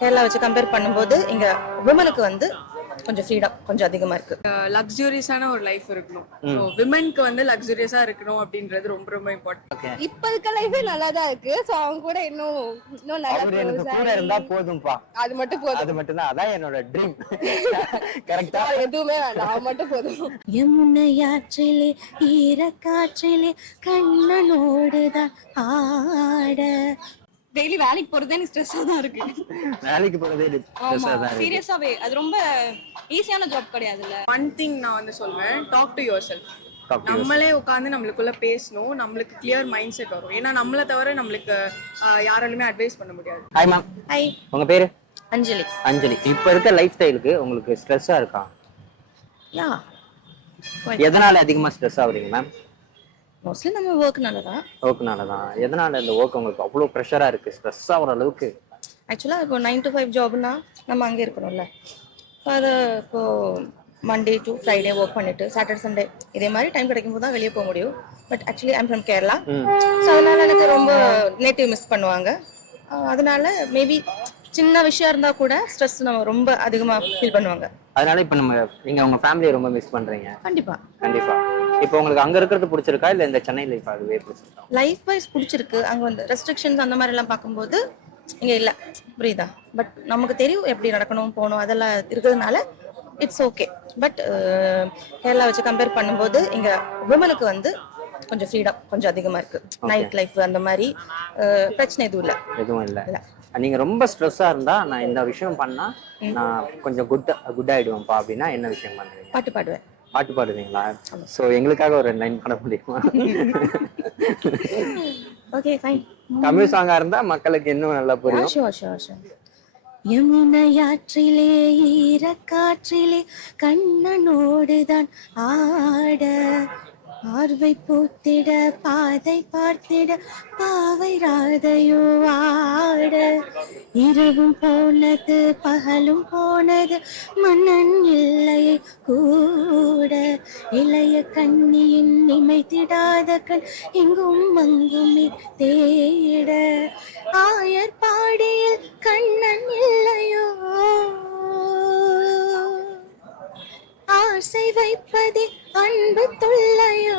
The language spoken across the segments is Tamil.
கேரளா வச்சு கம்பேர் பண்ணும்போது இங்க விமனுக்கு வந்து கொஞ்சம் ஃப்ரீடம் கொஞ்சம் அதிகமா இருக்கு. லக்ஸூரியஸான ஒரு லைஃப் இருக்கணும். ஸோ விமென்க்கு வந்து லக்ஸூரியஸா இருக்கணும் அப்படின்றது ரொம்ப ரொம்ப இம்பார்ட்டன்ட். இப்ப இருக்க லைஃபே நல்லா தான் இருக்கு. சோ அவங்க கூட இன்னும் நல்லா அவர் எனக்கு கூட இருந்தா போதும்பா, அது மட்டும் போதும். அது மட்டும் தான், அதான் என்னோட ட்ரீம். கரெக்டா? எதுவுமே வேண்டாம், அது மட்டும் போதும். யமுனையாற்றிலே ஈரக்காற்றிலே கண்ணனோடுதான் ஆட. டெய்லி வேலைக்கு போறதே எனக்கு ஸ்ட்ரெஸ்ஸா தான் இருக்கு. வேலைக்கு போறதே ஸ்ட்ரெஸ்ஸா தான் இருக்கு. சீரியஸாவே அது ரொம்ப ஈஸியான ஜாப் கிடையாதுல்ல. ஒன் திங் நான் வந்து சொல்வேன், டாக் டு யுவர் செல்ஃப். நம்மளே உட்காந்து நம்மளுக்குள்ள பேசணும், நம்மளுக்கு கிளியர் மைண்ட் செட் வரும். ஏன்னா நம்மளை தவிர நம்மளுக்கு யாராலுமே அட்வைஸ் பண்ண முடியாது. Hi ma'am. ஹாய், உங்க பேரு? அஞ்சலி. அஞ்சலி. இப்ப இருக்க லைஃப் ஸ்டைலுக்கு உங்களுக்கு ஸ்ட்ரெஸ்ஸா இருக்கா? யா, எதனால அதிகமா ஸ்ட்ரெஸ் ஆகுறீங்க மேம்? மோஸ்ட்லி நம்ம ஒர்க்னால தான். ஒர்க்னால தான். எதனால இந்த ஒர்க் உங்களுக்கு அவ்வளோ ப்ரெஷரா இருக்கு, ஸ்ட்ரெஸ் ஆகுற அளவுக்கு? ஆக்சுவலாக இப்போ 9 to 5 ஜாப்னா நம்ம அங்கே இருக்கணும்ல. ஸோ அதை இப்போ மண்டே டு ஃப்ரைடே ஒர்க் பண்ணிட்டு சாட்டர்டே சண்டே இதே மாதிரி டைம் கிடைக்கும் போது தான் வெளியே போக முடியும். But actually I'm from Kerala. So அதனால எனக்கு ரொம்ப நேட்டிவ் மிஸ் பண்ணுவாங்க. அதனால மேபி சின்ன விஷயம் இருந்தால் கூட ஸ்ட்ரெஸ் நம்ம ரொம்ப அதிகமாக ஃபீல் பண்ணுவாங்க. அதனால இப்போ நீங்க உங்க ஃபேமிலியை ரொம்ப மிஸ் பண்றீங்க. கண்டிப்பா கண்டிப்பா. இப்போ உங்களுக்கு அங்க இருக்கிறது பிடிச்சிருக்கா இல்ல இந்த சென்னை லைஃப் அதுவே பிடிச்சிருக்கா? லைஃப் வைஸ் பிடிச்சிருக்கு. அங்கே வந்து ரெஸ்ட்ரிக்ஷன்ஸ் அந்த மாதிரி எல்லாம் பார்க்கும்போது இங்கே இல்லை, புரியுதா? பட் நமக்கு தெரியும் எப்படி நடக்கணும் போகணும் அதெல்லாம் இருக்கிறதுனால இட்ஸ் ஓகே. பட் கேரளா வச்சு கம்பேர் பண்ணும்போது இங்கே விமனுக்கு வந்து கொஞ்சம் ஃப்ரீடம் கொஞ்சம் அதிகமாக இருக்கு. நைட் லைஃப் அந்த மாதிரி பிரச்சனை எதுவும் இல்லை. எதுவும் இல்லை. நீங்க ரொம்ப ஸ்ட்ரெஸ்ஸா இருந்தா நான் இந்த விஷயம் பண்ணா நான் கொஞ்சம் குட் ஆயிடுவேன்ப்பா அப்படின்னா என்ன விஷயம் பண்றீங்க? பாட்டு பாடுவேன். பாட்டு பாடுவீங்களா? ஸோ எங்களுக்காக ஒரு 9 பாட முடியுமா? Okay fine. தமிழ் சாங்கா இருந்தா மக்களுக்கு இன்னும் நல்லா புரியும். ஷோர் ஷோர் ஷோர். யமுனையாற்றிலே ஈரக்காற்றிலே கண்ணனோடுதான் ஆட, பார்வை பூத்திட பாதை பார்த்திட பாவை ராதையோ ஆட, இரவும் போனது பகலும் போனது மன்னன் இல்லை கூட, இளைய கண்ணியின் இமைத்திடாத கண் எங்கும் அங்குமே தேட, ஆயர் பாடியில் கண்ணன் இல்லையோ, ஆசை வைப்பதே அன்பு தொல்லையோ,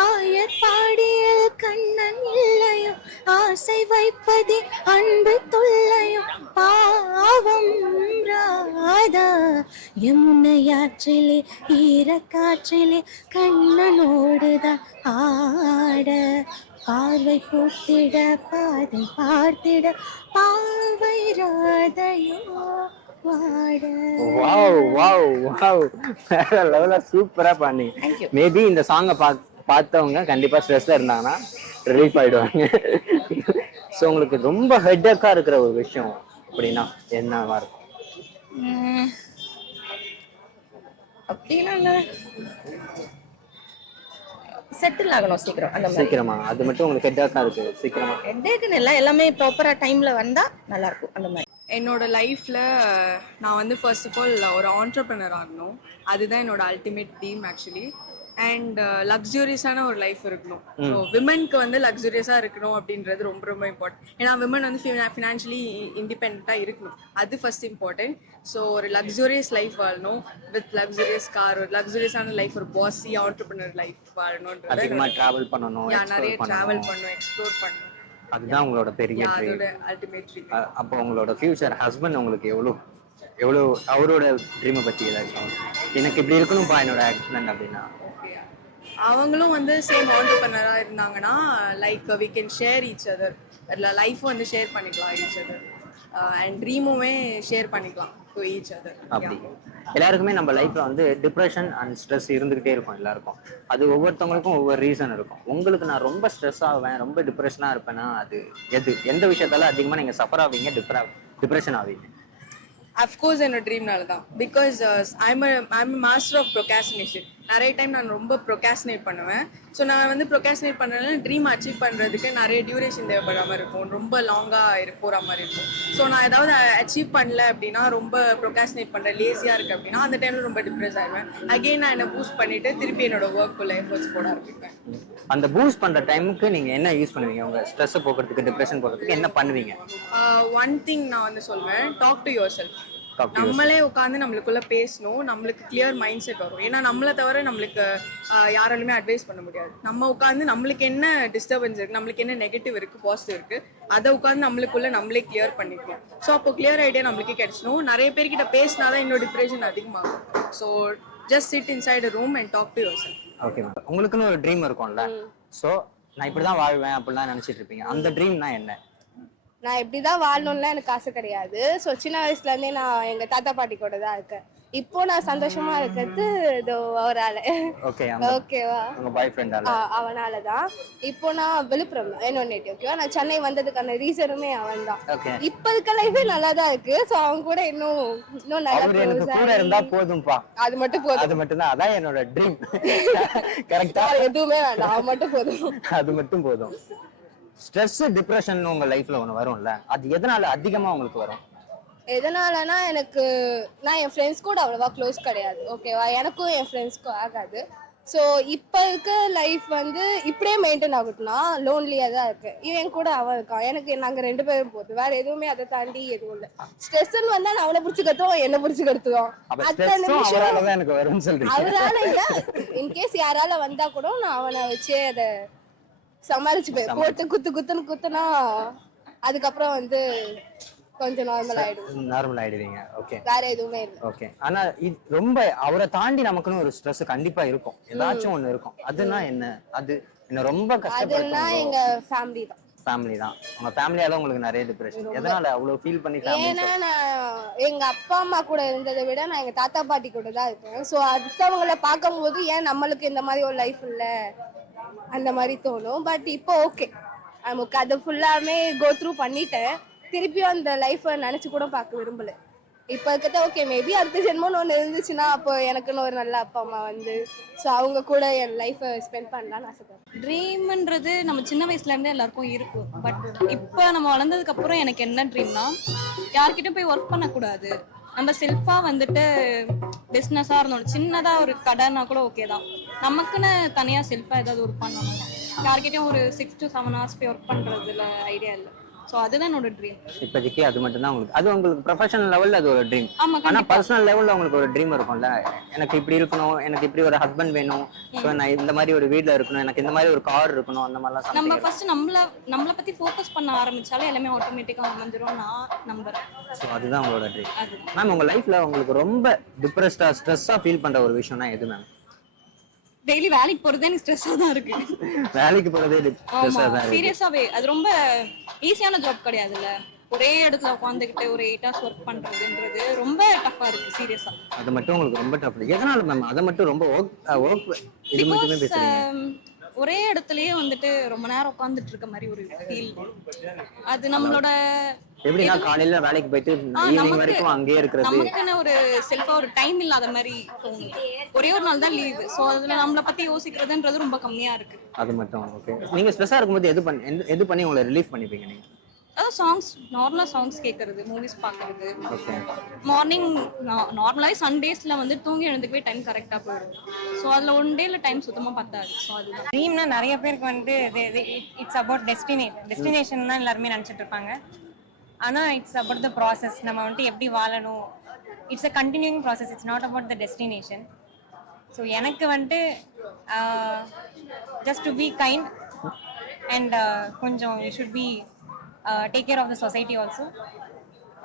ஆயர் பாடியில் கண்ணன் இல்லையோ, ஆசை வைப்பதே அன்பு தொல்லையோ, பாவம் ராதா யமுனையாற்றிலே ஈரக்காற்றிலே கண்ணனோடுதான் ஆட, பார்வை பூத்திட பாதை பார்த்திட பாவை ராதையோ வாட. வாவ் வாவ் வாவ், வேற லெவலா சூப்பரா பாடுனீங்க. மேபி இந்த சாங்கை பார்த்தவங்க கண்டிப்பா ஸ்ட்ரெஸ்ல இருந்தாங்கன்னா ரிலீஃப் ஆயிடுவாங்க. ஸோ உங்களுக்கு ரொம்ப ஹெட்டேக்கா இருக்கிற ஒரு விஷயம் அப்படின்னா என்னவா இருக்கும்? அப்படின்னா செட்டில் ஆகணும் சீக்கிரம். அந்த மாதிரி சீக்கிரமா அது மட்டும் உங்களுக்கு ஹெட்டேக்கா இருக்கு. சீக்கிரமா ஹெட்டேக்குன்னு இல்லை, எல்லாமே ப்ராப்பரா டைம்ல வந்தா நல்லா இருக்கும். அந்த மாதிரி என்னோட லைஃப்ல நான் வந்து ஃபர்ஸ்ட் ஆஃப் ஆல் ஒரு ஆண்டர்பிரினர் ஆகணும். அதுதான் என்னோட அல்டிமேட் ட்ரீம் ஆக்சுவலி. அண்ட் லக்ஸூரியஸான ஒரு லைஃப் இருக்கணும். ஸோ விமென்க்கு வந்து லக்ஸூரியஸா இருக்கணும் அப்படின்றது ரொம்ப ரொம்ப இம்பார்ட்டன்ட். ஏன்னா விமன் வந்து ஃபினான்ஷியலி இண்டிபெண்டா இருக்கணும், அது ஃபர்ஸ்ட் இம்பார்ட்டன்ட். ஸோ ஒரு லக்ஸூரியஸ் லைஃப் வாழணும், வித் லக்ஸூரியஸ் கார், ஒரு லக்ஸூரியஸான லைஃப், ஒரு பாஸி ஆண்டர்பிரினர் லைஃப் வாழணும்ன்றது. அதிகமா டிராவல் பண்ணணும், நிறைய டிராவல் பண்ணணும், எக்ஸ்ப்ளோர் பண்ணணும். அதுதான் உங்களோட பெரிய அதோட அல்டிமேட் ட்ரீம். அப்போ உங்களோட ஃபியூச்சர் ஹஸ்பண்ட் உங்களுக்கு எவ்வளோ அவரோட ட்ரீமை பத்தி ஏதாச்சும் எனக்கு இப்படி இருக்கணும்ப்பா என்னோட ஹஸ்பண்ட் அப்படின்னா? அவங்களும் வந்து சேம் ஆண்டர்பிரினரா இருந்தாங்கன்னா like we can share each other, லைஃப்பும் வந்து ஷேர் பண்ணிக்கலாம் ஈச் அதர், அண்ட் ட்ரீமுமே ஷேர் பண்ணிக்கலாம் டு ஈச் அதர். அப்படி எல்லாருக்குமே நம்ம லைஃப்ல வந்து டிப்ரெஷன் அண்ட் ஸ்ட்ரெஸ் இருந்துகிட்டே இருக்கும் எல்லாருக்கும். அது ஒவ்வொருத்தவங்களுக்கும் ஒவ்வொரு ரீசன் இருக்கும். உங்களுக்கு நான் ரொம்ப ஸ்ட்ரெஸ் ஆவேன், ரொம்ப டிப்ரெஷனா இருப்பேன்னா அது எந்த விஷயத்தால அதிகமா நீங்க சஃபர் ஆவீங்க, டிப்ரெஷன் ஆவீங்க? அஃப்கோர்ஸ் என்னோட ட்ரீம்னால தான். Because I'm master of procrastination. நிறைய டைம் நான் ரொம்ப ப்ரொகாஸ்டினேட் பண்ணுவேன். ஸோ நான் வந்து ப்ரொகாஸ்டினேட் பண்ணுறதுனால ட்ரீம் அச்சீவ் பண்ணுறதுக்கு நிறைய டியூரேஷன் தேவைப்படுற மாதிரி இருக்கும், ரொம்ப லாங்காக போகிற மாதிரி இருக்கும். ஸோ நான் ஏதாவது அச்சீவ் பண்ணல அப்படின்னா, ரொம்ப ப்ரொகாஸ்டினேட் பண்ணுறேன், லேசியாக இருக்குது அப்படின்னா, அந்த டைமில் ரொம்ப டிப்ரெஸ் ஆகிடுவேன். அகெயின் நான் என்னை பூஸ்ட் பண்ணிவிட்டு திருப்பி என்னோட ஒர்க்குள்ள எஃபர்ட்ஸ் போட ஆரம்பிப்பேன். அந்த பூஸ்ட் பண்ற டைமுக்கு நீங்க என்ன யூஸ் பண்ணுவீங்க? உங்க ஸ்ட்ரெஸ் போக்குறதுக்கு, டிப்ரெஷன் போக்குறதுக்கு என்ன பண்ணுவீங்க? ஒன் திங் நான் வந்து சொல்வேன், டாக் டு யுவர் செல்ஃப். நம்மளே உட்காந்து நம்மளுக்குள்ள பேசணும், நம்மளுக்கு கிளியர் மைண்ட் செட் வரும். ஏன்னா நம்மளை தவிர நம்மளுக்கு யாராலுமே அட்வைஸ் பண்ண முடியாது. நம்ம உட்காந்து நம்மளுக்கு என்ன டிஸ்டர்பன்ஸ் இருக்கு, நம்மளுக்கு என்ன நெகட்டிவ் இருக்கு, பாசிட்டிவ் இருக்கு, அதை உட்காந்து நம்மளுக்குள்ள நம்மளே கிளியர் பண்ணிக்கணும். ஸோ அப்போ கிளியர் ஐடியா நம்மளுக்கே கிடைச்சணும். நிறைய பேர்கிட்ட பேசினாதான் இன்னொரு டிப்ரெஷன் அதிகமாகும். So just sit inside a room and talk to yourself. Okay ma'am, உங்களுக்குன்னு ஒரு ட்ரீம் இருக்கும்ல, ஸோ நான் இப்படிதான் வாழ்வேன் அப்படிலாம் நினைச்சிட்டு இருப்பீங்க. அந்த ட்ரீம்னா என்ன? நான் இப்படிதான் வாழணும்லாம் எனக்கு ஆசை கிடையாது. ஸோ சின்ன வயசுல இருந்தே நான் எங்க தாத்தா பாட்டி கூட தான் இருக்கேன். இப்போ நான் சந்தோஷமா இருக்கிறது இதோ அவரால. ஓகே, ஓகேவா, உங்க பாய் ஃப்ரெண்டால? அவனாலதான். இப்போ நான் விழுப்புரம் என்னோட நேட்டிவ். ஓகேவா, நான் சென்னை வந்ததுக்கான ரீசனுமே அவன் தான். ஓகே, இப்ப இருக்க லைஃபே நல்லா தான் இருக்கு. ஸோ அவங்க கூட இன்னும் நல்லா அவர் எனக்கு கூட இருந்தா போதும்பா, அது மட்டும் போதும். அது மட்டும் தான், அதான் என்னோட ட்ரீம். கரெக்டா? எதுவுமே வேண்டாம், அது மட்டும் போதும். அது மட்டும் போதும். ஸ்ட்ரெஸ், டிப்ரெஷன் உங்க லைஃப்ல ஒண்ணு வரும்ல, அது எதனால அதிகமா உங்களுக்கு வரும்? எதனாலனா, எனக்கு நான் என் ஃப்ரெண்ட்ஸ் கூட அவ்வளவா க்ளோஸ் கிடையாது. ஓகேவா, எனக்கும் என் ஃப்ரெண்ட்ஸ்க்கும் ஆகாது. ஸோ இப்போ இருக்க லைஃப் வந்து இப்படியே மெயின்டைன் ஆகட்டும்னா லோன்லியாக தான் இருக்கு. இவன் கூட அவன் இருக்கான், எனக்கு நாங்கள் 2 பேரும் போகுது, வேற எதுவுமே அதை தாண்டி எதுவும் இல்லை. ஸ்ட்ரெஸ்ன்னு வந்தா நான் அவனை பிடிச்சி கத்துவோம், என்ன பிடிச்சி கத்துவோம். எனக்கு வரும்னு சொல்றீங்க? அவரால இல்ல, இன்கேஸ் யாரால வந்தா கூட நான் அவனை வச்சே அதை சமாளிச்சுப்பேன். போட்டு குத்துன்னு குத்துனா அதுக்கப்புறம் வந்து கொஞ்சம் நார்மல் ஆயிடுவீங்க. ஓகே, வேற எதுவுமே இல்ல. ஓகே. ஆனா இது ரொம்ப அவரை தாண்டி நமக்குன்னு ஒரு ஸ்ட்ரெஸ் கண்டிப்பா இருக்கும், ஏதாச்சும் ஒண்ணு இருக்கும். அதுனா என்ன? அது என்ன ரொம்ப கஷ்டப்படுத்தும்? அதுனா எங்க ஃபேமிலி தான். ஃபேமிலி தான். உங்க ஃபேமிலியால உங்களுக்கு நிறைய டிப்ரெஷன். எதனால அவ்வளவு ஃபீல் பண்ணி? ஏன்னா நான் எங்க அப்பா அம்மா கூட இருந்ததை விட நான் எங்க தாத்தா பாட்டி கூட தான் இருக்கேன். ஸோ அடுத்தவங்களை பார்க்கும்போது ஏன் நம்மளுக்கு இந்த மாதிரி ஒரு லைஃப் இல்லை அந்த மாதிரி தோணும். பட் இப்போ ஓகே, நமக்கு அது ஃபுல்லாமே கோ த்ரூ பண்ணிட்டேன். திருப்பியும் அந்த லைஃப்பை நினச்சி கூட பார்க்க விரும்பல. இப்போ இருக்கிறத ஓகே, மேபி அடுத்த ஜென்மம்னு ஒன்று இருந்துச்சுன்னா அப்போ எனக்குன்னு ஒரு நல்ல அப்பா அம்மா வந்து ஸோ அவங்க கூட என் லைஃப்பை ஸ்பெண்ட் பண்ணலான்னு ஆசைப்படுறேன். ட்ரீம்ன்றது நம்ம சின்ன வயசுல இருந்தே எல்லாருக்கும் இருக்கும். பட் இப்போ நம்ம வளர்ந்ததுக்கு அப்புறம் எனக்கு என்ன ட்ரீம்னா, யார்கிட்ட போய் ஒர்க் பண்ணக்கூடாது, நம்ம செல்ஃபா வந்துட்டு பிஸ்னஸா இருந்தோம், சின்னதா ஒரு கடைனா கூட ஓகே தான், நமக்குன்னு தனியா செல்ஃபா ஏதாவது ஒர்க் பண்ணணும். யார்கிட்டயும் ஒரு 6 to 7 hours போய் ஒர்க் பண்றதுல ஐடியா இல்லை. ஸோ அதுதான் என்னோட ட்ரீம் இப்போதைக்கு. அது மட்டும் தான் உங்களுக்கு? அது உங்களுக்கு ப்ரொஃபஷனல் லெவல்ல அது ஒரு ட்ரீம். ஆனா பர்சனல் லெவல்ல உங்களுக்கு ஒரு ட்ரீம் இருக்கும்ல, எனக்கு இப்படி இருக்கணும், எனக்கு இப்படி ஒரு ஹஸ்பண்ட் வேணும், ஸோ நான் இந்த மாதிரி ஒரு வீட்ல இருக்கணும், எனக்கு இந்த மாதிரி ஒரு கார் இருக்கணும், அந்த மாதிரிலாம். நம்ம ஃபர்ஸ்ட் நம்மள பத்தி ஃபோக்கஸ் பண்ண ஆரம்பிச்சாலே எல்லாமே ஆட்டோமேட்டிக்கா வந்துரும் நான் நம்புறேன். ஸோ அதுதான் உங்களோட ட்ரீம். மேம், உங்க லைஃப்ல உங்களுக்கு ரொம்ப டிப்ரெஸ்டா, ஸ்ட்ரெஸ்ஸா ஃபீல் பண்ற ஒரு விஷயம்னா எது மேம்? டெய்லி வேலைக்கு போறதே எனக்கு ஸ்ட்ரெஸ்ஸா தான் இருக்கு. வேலைக்கு போறதே ஸ்ட்ரெஸ்ஸா தான் இருக்கு. சீரியஸாவே அது ரொம்ப ஈஸியான ஜாப் கிடையாதுல்ல. ஒரே இடத்துல உட்காந்துக்கிட்டு ஒரு 8 hours ஒர்க் பண்றதுன்றது ரொம்ப டஃபா இருக்கு சீரியஸா. அது மட்டும் உங்களுக்கு ரொம்ப டஃப். எதனால மேம் அதை மட்டும் ரொம்ப ஒர்க் இது மட்டுமே பேசுறீங்க? ஒரே இடத்துலயே வந்துட்டு ரொம்ப நேரம் உட்கார்ந்துட்டு இருக்க மாதிரி ஒரு ஃபீல். அது நம்மளோட எப்படின்னா காலையில வேலைக்கு போயிட்டு ஈவினிங் வரைக்கும் அங்கேயே இருக்கிறது, நமக்குன்னு ஒரு செல்ஃபா ஒரு டைம் இல்லாத மாதிரி தோணும். ஒரே ஒரு நாள் தான் லீவ். சோ அதுல நம்மள பத்தி யோசிக்கிறதுன்றது ரொம்ப கம்மியா இருக்கு. அது மட்டும். ஓகே, நீங்க ஸ்ட்ரெஸ்ஸா இருக்கும்போது எது பண்ணி உங்களை ரிலீஃப் பண்ணிப்பீங்க நீங்க? அதாவது சாங்ஸ், நார்மலா சாங்ஸ் கேட்கறது, மூவிஸ் பார்க்கறது. மார்னிங் நார்மலாக சண்டேஸ்ல வந்து தூங்கி எழுந்துக்கவே டைம் கரெக்டாக போயிடும். ஸோ அதில் ஒன் டேல டைம் சுத்தமாக பத்தாது. ஸோ அதுதான் ட்ரீம்னா நிறைய பேருக்கு வந்து இட்ஸ் அபவுட் டெஸ்டினேஷன் தான் எல்லாருமே நினச்சிட்டு இருப்பாங்க. ஆனால் இட்ஸ் அபவுட் த ப்ராசஸ். நம்ம வந்துட்டு எப்படி வாழணும், it's a continuing process, it's not about the destination. So எனக்கு வந்துட்டு just to be kind and கொஞ்சம் you should be take care of the society also.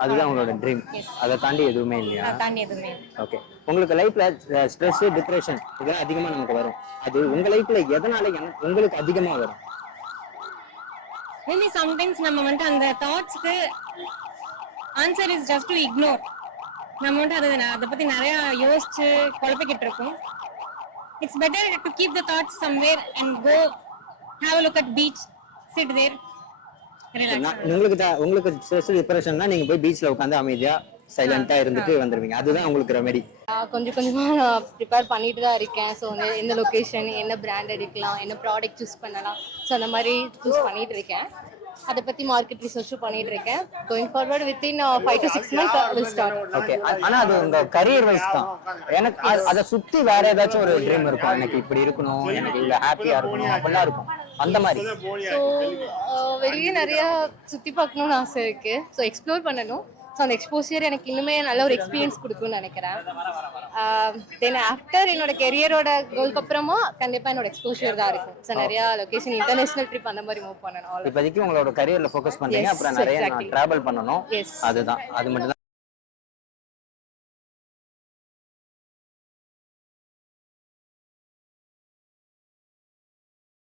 அதுதான் உங்களோட ட்ரீம். அதை தாண்டி எதுவுமே இல்லையா? தாண்டி எதுவுமே. ஓகே, உங்களுக்கு லைஃப்ல ஸ்ட்ரெஸ், டிப்ரெஷன் இதெல்லாம் அதிகமா நமக்கு வரும். அது உங்க லைஃப்ல எதனால உங்களுக்கு அதிகமா வரும்? மேபி சம்டைம்ஸ் நம்ம வந்துட்டு அந்த தாட்ஸ்க்கு answer is just to ignore. நம்ம வந்துட்டு அதை பத்தி நிறைய யோசிச்சு குழப்பிக்கிட்டு இருக்கோம். It's better to keep the thoughts somewhere and go have a look at beach, sit there. உங்களுக்கு ஸ்ட்ரெஸ், டிப்ரெஷன்னா நீங்க போய் பீச்ல உட்கார்ந்து அமைதியா சைலண்டா இருந்துட்டு வந்துருவீங்க. அதுதான் உங்களுக்கு ரெமெடி. கொஞ்சம் கொஞ்சமாக நான் ப்ரிப்பேர் பண்ணிட்டு தான் இருக்கேன். ஸோ வந்து எந்த லொக்கேஷன், என்ன பிராண்ட் எடுக்கலாம், என்ன ப்ராடக்ட் சூஸ் பண்ணலாம், ஸோ அந்த மாதிரி சூஸ் பண்ணிட்டு இருக்கேன். அதை பற்றி மார்க்கெட் ரிசர்ச்சும் பண்ணிட்டு இருக்கேன். Going forward within 5 to 6 months will start. Okay. ஆனா அது உங்க கரியர் வைஸ் தான். எனக்கு அதை சுத்தி வேற ஏதாச்சும் ஒரு ட்ரீம் இருக்கும், எனக்கு இப்படி இருக்கணும், எனக்கு இவ்வளவு ஹாப்பியா இருக்கணும் அப்படிலாம் இருக்கும், அந்த மாதிரி. ஸோ வெளியே நிறையா சுற்றி பார்க்கணும்னு ஆசை இருக்குது. ஸோ எக்ஸ்ப்ளோர் பண்ணணும். ஸோ அந்த எக்ஸ்போசியர் எனக்கு இன்னுமே நல்ல ஒரு எக்ஸ்பீரியன்ஸ் கொடுக்கும்னு நினைக்கிறேன். தென் ஆஃப்டர் என்னோட கெரியரோட கோலுக்கு அப்புறமா கண்டிப்பாக என்னோட எக்ஸ்போசியர் தான் இருக்கும். ஸோ நிறையா லொக்கேஷன், இன்டர்நேஷனல் ட்ரிப் அந்த மாதிரி மூவ் பண்ணணும். இப்போதைக்கு உங்களோட கரியர்ல ஃபோக்கஸ் பண்றீங்க, அப்புறம் நிறைய டிராவல் பண்ணணும். அதுதான், அது மட்டும் தான்.